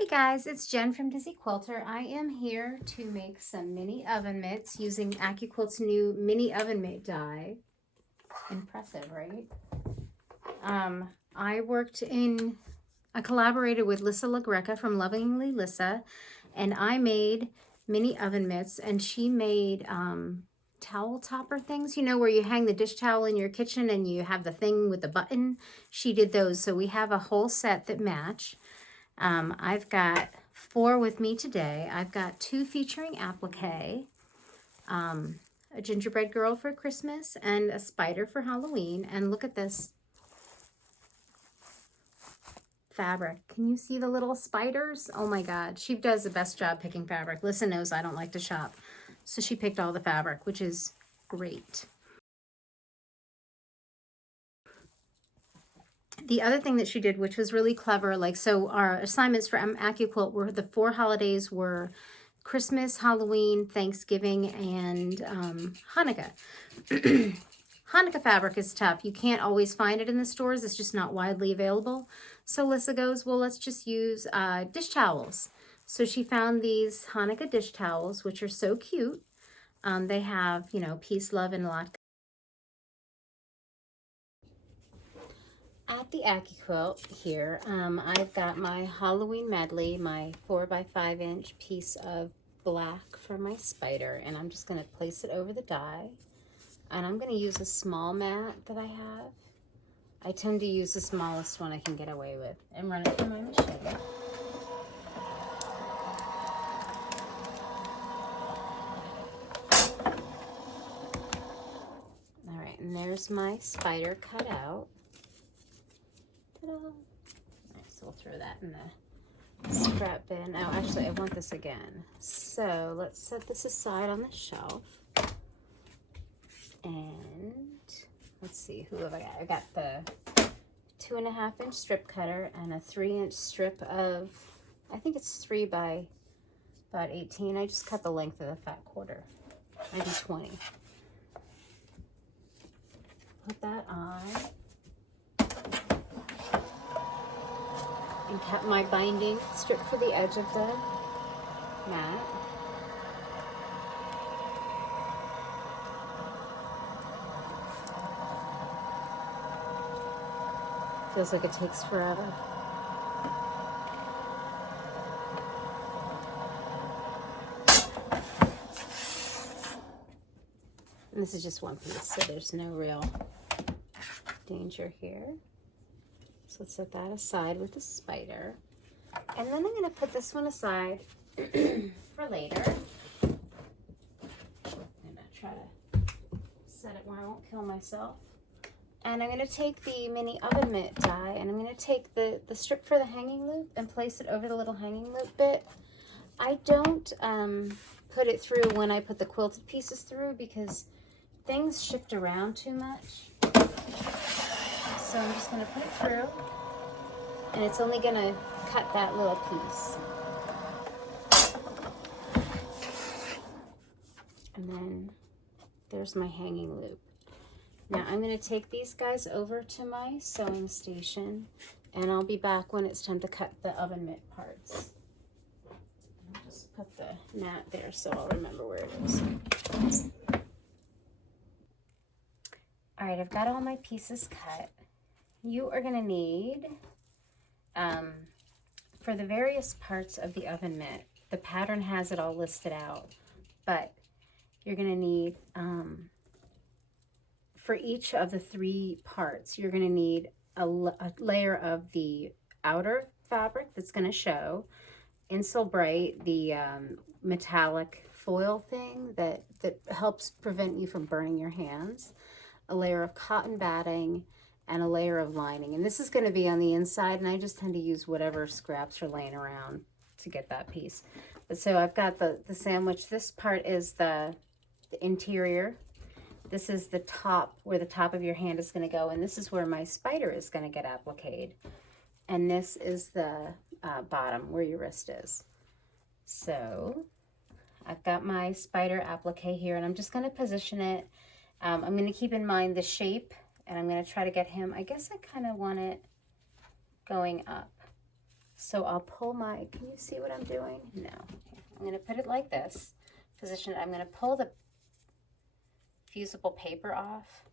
Hey guys, it's Jen from Dizzy Quilter. I am here to make some mini oven mitts using AccuQuilt's new mini oven mitt die. Impressive, right? I collaborated with Lissa LaGreca from Lovingly Lissa, and I made mini oven mitts, and she made towel topper things, you know, where you hang the dish towel in your kitchen and you have the thing with the button. She did those, so we have a whole set that match. I've got 4 with me today. I've got 2 featuring applique, a gingerbread girl for Christmas, and a spider for Halloween. And look at this fabric. Can you see the little spiders? Oh my God, she does the best job picking fabric. Lissa knows I don't like to shop, so she picked all the fabric, which is great. The other thing that she did, which was really clever, like, so our assignments for AccuQuilt were the 4 holidays were Christmas, Halloween, Thanksgiving, and Hanukkah. Hanukkah fabric is tough. You can't always find it in the stores. It's just not widely available. So Lissa goes, well, let's just use dish towels. So she found these Hanukkah dish towels, which are so cute. They have, you know, peace, love, and a lot. At the AccuQuilt here, I've got my Halloween medley, my 4x5" piece of black for my spider, and I'm just going to place it over the die. And I'm going to use a small mat that I have. I tend to use the smallest one I can get away with and run it through my machine. All right, and there's my spider cut out. Ta-da! All right, so we'll throw that in the scrap bin. Oh, actually, I want this again. So let's set this aside on the shelf. And let's see, who have I got? I got the 2.5" strip cutter and a 3" strip of, I think it's 3 by about 18. I just cut the length of the fat quarter. I do 20. Put that on. And cut my binding strip for the edge of the mat. Feels like it takes forever. And this is just one piece, so there's no real danger here. So let's set that aside with the spider. And then I'm going to put this one aside for later. I'm going to try to set it where I won't kill myself. And I'm going to take the mini oven mitt die, and I'm going to take the strip for the hanging loop and place it over the little hanging loop bit. I don't put it through when I put the quilted pieces through because things shift around too much. So I'm just going to put it through, and it's only going to cut that little piece. And then there's my hanging loop. Now I'm going to take these guys over to my sewing station, and I'll be back when it's time to cut the oven mitt parts. I'll just put the mat there so I'll remember where it is. All right, I've got all my pieces cut. You are going to need, for the various parts of the oven mitt, the pattern has it all listed out, but you're going to need, for each of the 3 parts, you're going to need a layer of the outer fabric that's going to show, Insole Bright, the metallic foil thing that helps prevent you from burning your hands, a layer of cotton batting, and a layer of lining. And this is going to be on the inside, and I just tend to use whatever scraps are laying around to get that piece. But so I've got the sandwich. This part is the interior. This is the top, where the top of your hand is going to go, and this is where my spider is going to get appliqued. And this is the bottom, where your wrist is. So I've got my spider applique here, and I'm just going to position it. I'm going to keep in mind the shape, and I'm going to try to get him, I guess I kind of want it going up. So I'll pull my, can you see what I'm doing? No. I'm going to put it like this, position it. I'm going to pull the fusible paper off.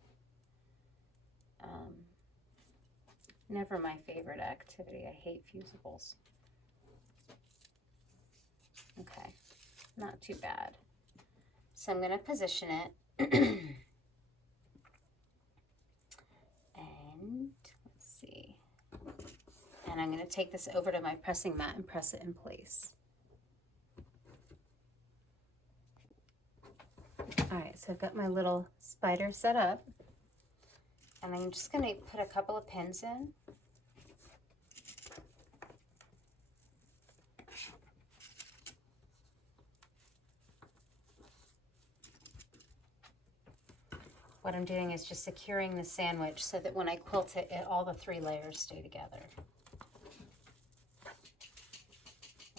Never my favorite activity. I hate fusibles. Okay, not too bad. So I'm going to position it. And let's see. And I'm going to take this over to my pressing mat and press it in place. All right, so I've got my little spider set up. And I'm just going to put a couple of pins in. What I'm doing is just securing the sandwich so that when I quilt it, all the 3 layers stay together.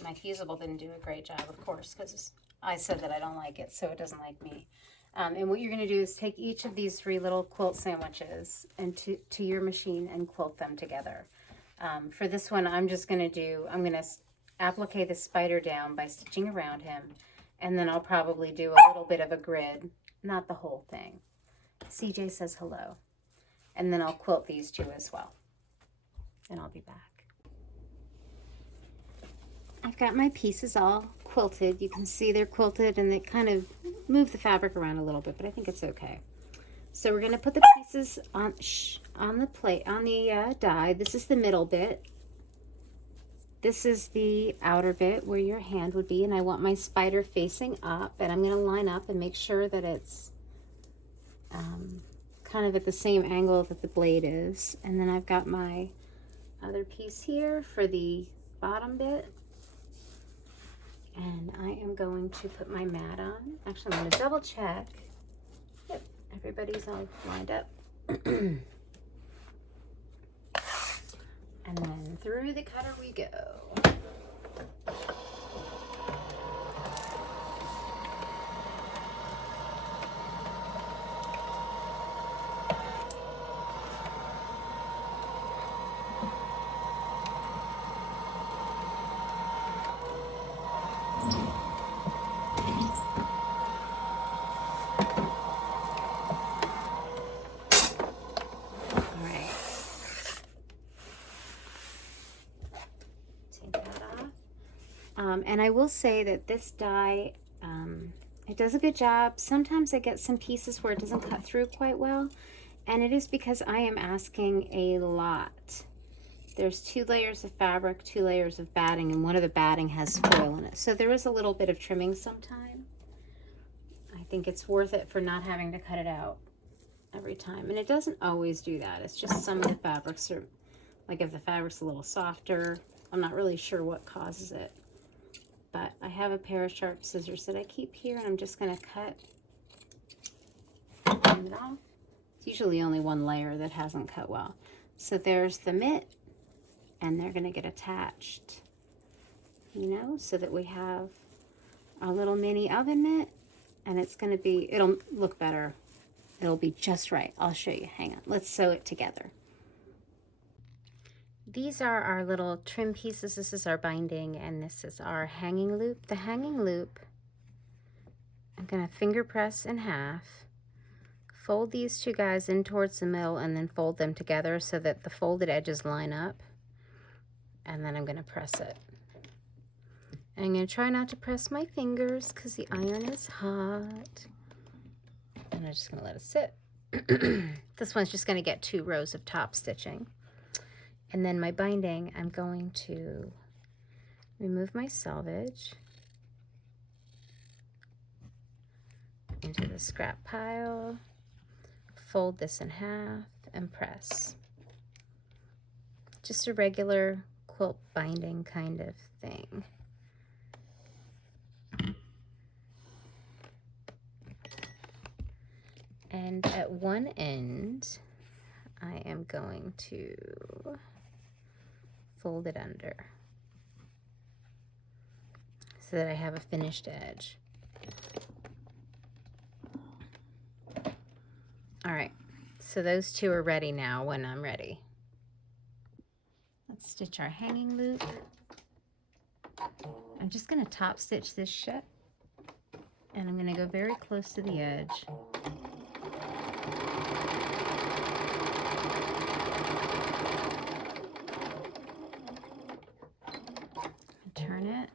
My fusible didn't do a great job, of course, because I said that I don't like it, so it doesn't like me. And what you're going to do is take each of these 3 little quilt sandwiches and to your machine and quilt them together. For this one, I'm going to applique the spider down by stitching around him, and then I'll probably do a little bit of a grid, not the whole thing. CJ says hello. And then I'll quilt these 2 as well. And I'll be back. I've got my pieces all quilted. You can see they're quilted and they kind of move the fabric around a little bit, but I think it's okay. So we're going to put the pieces on the plate, on the die. This is the middle bit. This is the outer bit where your hand would be, and I want my spider facing up, and I'm going to line up and make sure that it's kind of at the same angle that the blade is. And then I've got my other piece here for the bottom bit. And I am going to put my mat on. Actually, I'm going to double check. Yep, everybody's all lined up. And then through the cutter we go. And I will say that this die, it does a good job. Sometimes I get some pieces where it doesn't cut through quite well, and it is because I am asking a lot. There's 2 layers of fabric, 2 layers of batting, and one of the batting has foil in it. So there is a little bit of trimming sometime. I think it's worth it for not having to cut it out every time. And it doesn't always do that. It's just some of the fabrics are, like if the fabric's a little softer, I'm not really sure what causes it. But I have a pair of sharp scissors that I keep here, and I'm just going to cut it off. It's usually only 1 layer that hasn't cut well. So there's the mitt, and they're going to get attached, you know, so that we have our little mini oven mitt, and it's going to be, it'll look better. It'll be just right. I'll show you. Hang on. Let's sew it together. These are our little trim pieces. This is our binding, and this is our hanging loop. The hanging loop, I'm going to finger press in half, fold these 2 guys in towards the middle, and then fold them together so that the folded edges line up, and then I'm going to press it. And I'm going to try not to press my fingers because the iron is hot, and I'm just going to let it sit. This one's just going to get 2 rows of top stitching. And then my binding, I'm going to remove my selvage into the scrap pile, fold this in half, and press. Just a regular quilt binding kind of thing. And at one end, I am going to fold it under so that I have a finished edge. All right, so those 2 are ready now when I'm ready. Let's stitch our hanging loop. I'm just going to top stitch this shut, and I'm going to go very close to the edge. Turn it.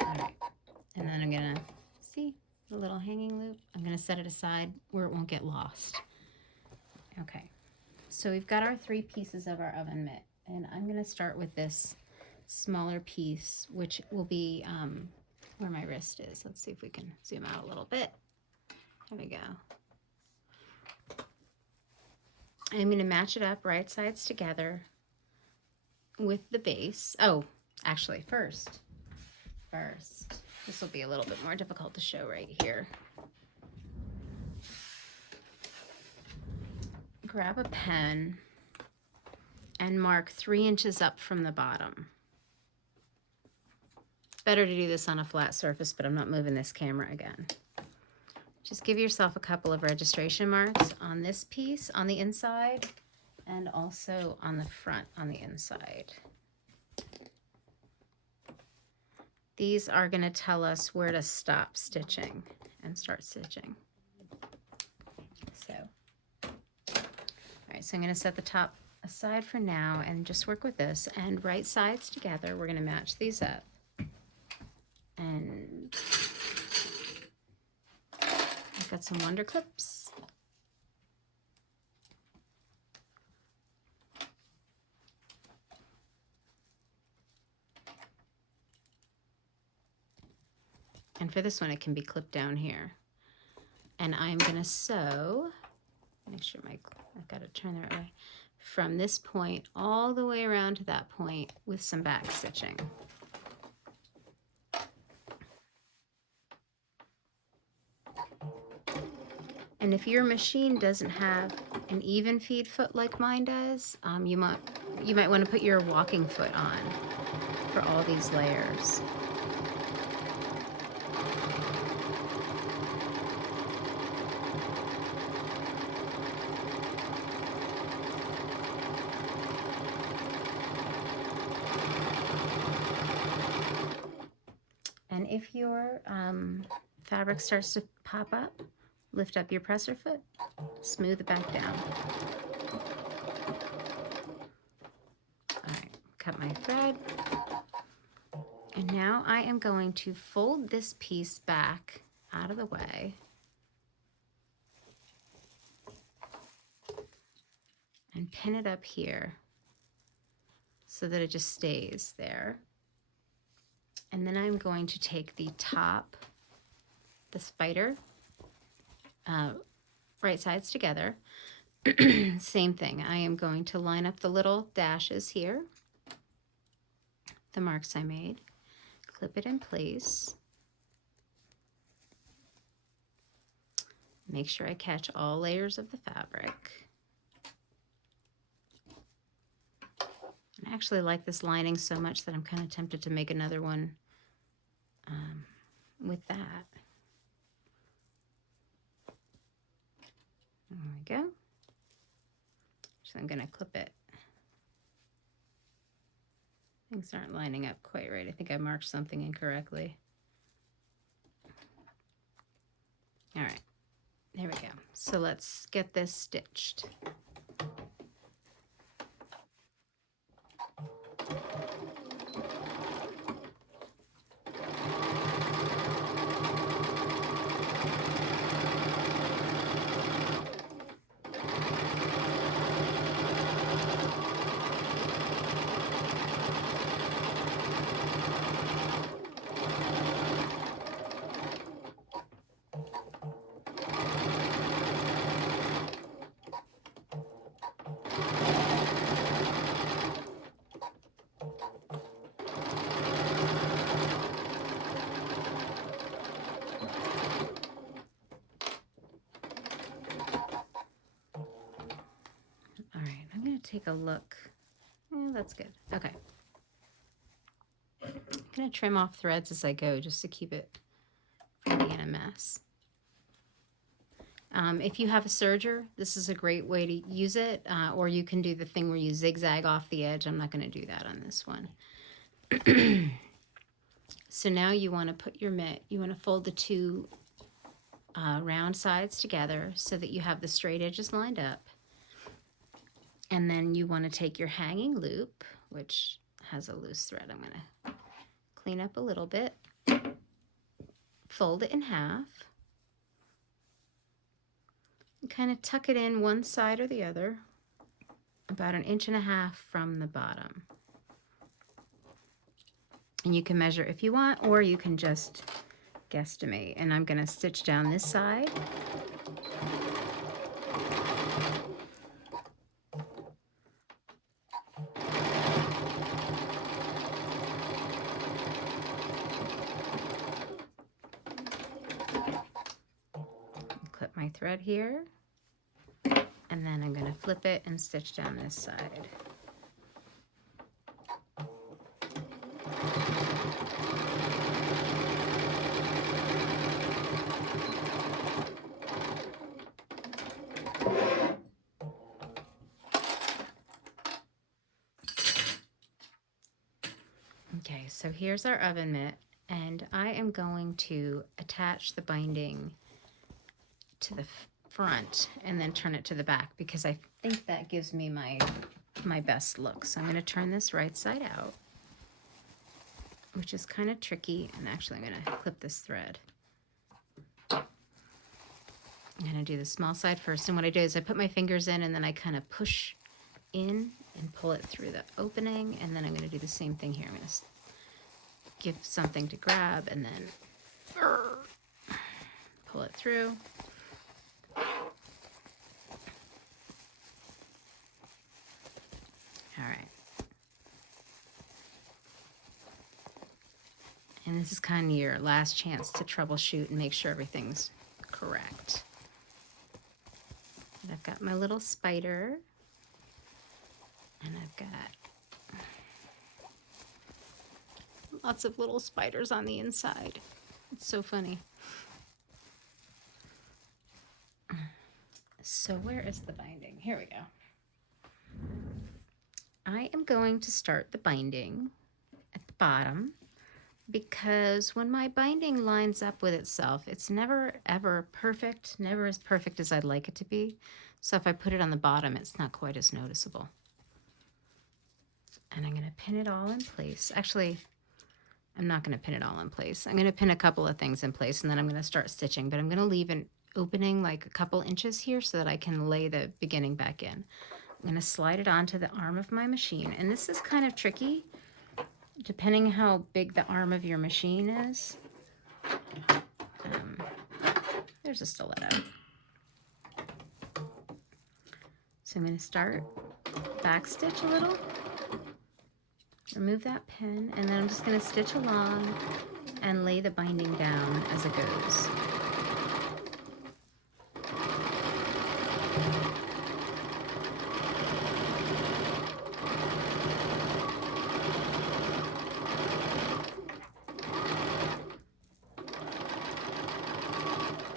All right, and then I'm going to see the little hanging loop. I'm going to set it aside where it won't get lost. Okay, so we've got our 3 pieces of our oven mitt, and I'm going to start with this smaller piece, which will be where my wrist is. Let's see if we can zoom out a little bit. There we go. I'm going to match it up right sides together with the base. Oh, actually first, this will be a little bit more difficult to show right here. Grab a pen and mark 3 inches up from the bottom. Better to do this on a flat surface, but I'm not moving this camera again. Just give yourself a couple of registration marks on this piece on the inside and also on the front on the inside. These are going to tell us where to stop stitching and start stitching. So, all right, so I'm going to set the top aside for now and just work with this, and right sides together. We're going to match these up. And I've got some wonder clips. And for this one, it can be clipped down here. And I'm going to sew, make sure I've got to turn the right way, from this point all the way around to that point with some back stitching. And if your machine doesn't have an even feed foot like mine does, you might want to put your walking foot on for all these layers. And if your fabric starts to pop up, lift up your presser foot, smooth it back down. All right, cut my thread. And now I am going to fold this piece back out of the way. And pin it up here so that it just stays there. And then I'm going to take the top, the spider, right sides together. Same thing. I am going to line up the little dashes here, the marks I made, clip it in place. Make sure I catch all layers of the fabric. I actually like this lining so much that I'm kind of tempted to make another one with that. There we go. So I'm going to clip it. Things aren't lining up quite right. I think I marked something incorrectly. All right, there we go. So let's get this stitched. Take a look. Yeah, that's good. Okay. I'm going to trim off threads as I go just to keep it going to be in a mess. If you have a serger, this is a great way to use it, or you can do the thing where you zigzag off the edge. I'm not going to do that on this one. So now you want to put your mitt, you want to fold the two round sides together so that you have the straight edges lined up. And then you want to take your hanging loop, which has a loose thread. I'm going to clean up a little bit, fold it in half, and kind of tuck it in one side or the other, about 1.5 inches from the bottom. And you can measure if you want, or you can just guesstimate. And I'm going to stitch down this side. Clip my thread here, and then I'm going to flip it and stitch down this side. Okay, so here's our oven mitt, and I am going to attach the binding to the front and then turn it to the back because I think that gives me my best look. So I'm going to turn this right side out, which is kind of tricky, and actually I'm going to clip this thread. I'm going to do the small side first, and what I do is I put my fingers in and then I kind of push in and pull it through the opening, and then I'm going to do the same thing here. I'm going to give something to grab and then pull it through. All right. And this is kind of your last chance to troubleshoot and make sure everything's correct. And I've got my little spider, and I've got lots of little spiders on the inside. It's so funny. So where is the binding? Here we go. I am going to start the binding at the bottom because when my binding lines up with itself, it's never ever perfect, never as perfect as I'd like it to be. So if I put it on the bottom, it's not quite as noticeable. And I'm going to pin it all in place. Actually, I'm not going to pin it all in place. I'm going to pin a couple of things in place, and then I'm going to start stitching, but I'm going to leave an opening like a couple inches here so that I can lay the beginning back in. I'm going to slide it onto the arm of my machine, and this is kind of tricky depending how big the arm of your machine is. There's a stiletto. So I'm going to start back stitch a little, remove that pin, and then I'm just going to stitch along and lay the binding down as it goes.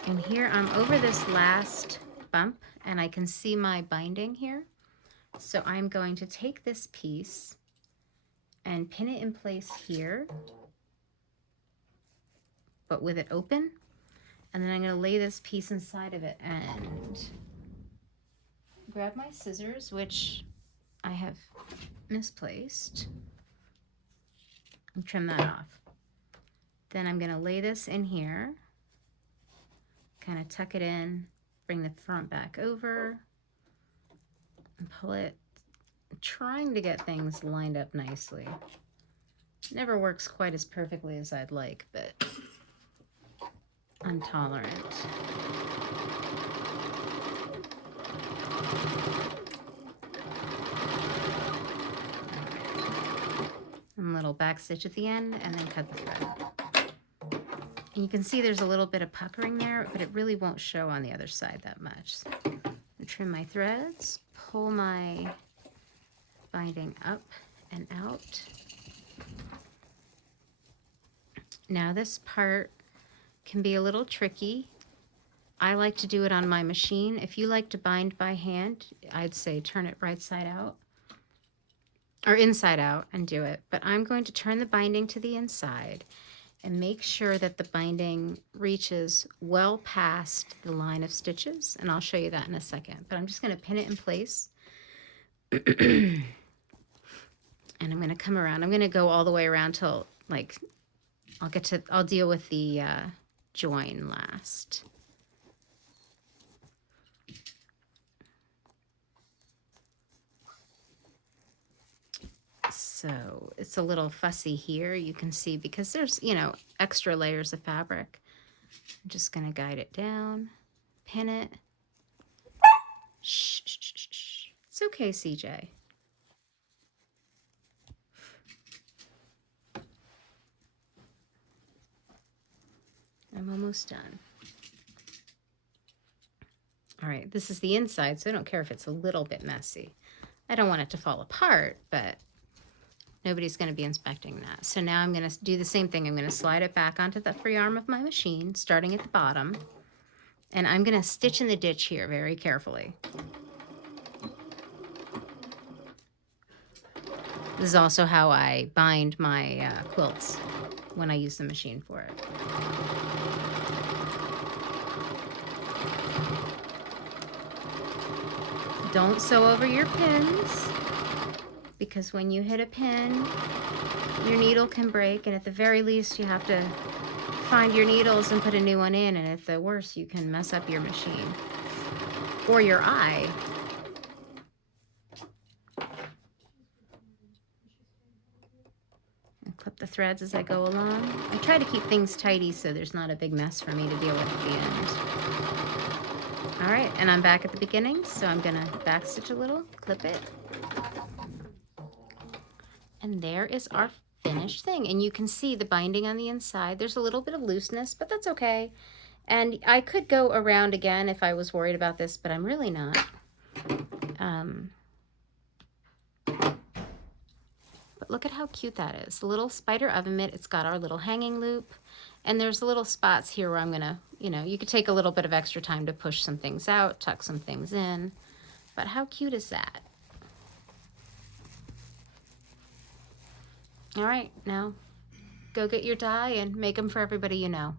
And here I'm over this last bump, and I can see my binding here. So I'm going to take this piece and pin it in place here, but with it open. And then I'm going to lay this piece inside of it and grab my scissors, which I have misplaced, and trim that off. Then I'm going to lay this in here, kind of tuck it in, bring the front back over, and pull it, trying to get things lined up nicely. Never works quite as perfectly as I'd like, but I'm tolerant. And a little back stitch at the end, and then cut the thread. And you can see there's a little bit of puckering there, but it really won't show on the other side that much. I trim my threads, pull my binding up and out. Now this part can be a little tricky. I like to do it on my machine. If you like to bind by hand, I'd say turn it right side out or inside out and do it. But I'm going to turn the binding to the inside and make sure that the binding reaches well past the line of stitches. And I'll show you that in a second. But I'm just going to pin it in place. And I'm going to come around. I'm going to go all the way around till, like, I'll deal with the join last. So it's a little fussy here, you can see, because there's, you know, extra layers of fabric. I'm just going to guide it down, pin it. Shh, shh, shh, shh. It's okay, CJ. I'm almost done. All right, this is the inside, so I don't care if it's a little bit messy. I don't want it to fall apart, but nobody's going to be inspecting that. So now I'm going to do the same thing. I'm going to slide it back onto the free arm of my machine, starting at the bottom. And I'm going to stitch in the ditch here very carefully. This is also how I bind my quilts when I use the machine for it. Don't sew over your pins, because when you hit a pin, your needle can break, and at the very least you have to find your needles and put a new one in, and at the worst you can mess up your machine or your eye. And clip the threads as I go along. I try to keep things tidy so there's not a big mess for me to deal with at the end. All right, and I'm back at the beginning, so I'm gonna back stitch a little, clip it. And there is our finished thing. And you can see the binding on the inside. There's a little bit of looseness, but that's okay. And I could go around again if I was worried about this, but I'm really not. But look at how cute that is. The little spider oven mitt, it's got our little hanging loop. And there's little spots here where I'm gonna, you know, you could take a little bit of extra time to push some things out, tuck some things in. But how cute is that? All right, now go get your die and make them for everybody you know.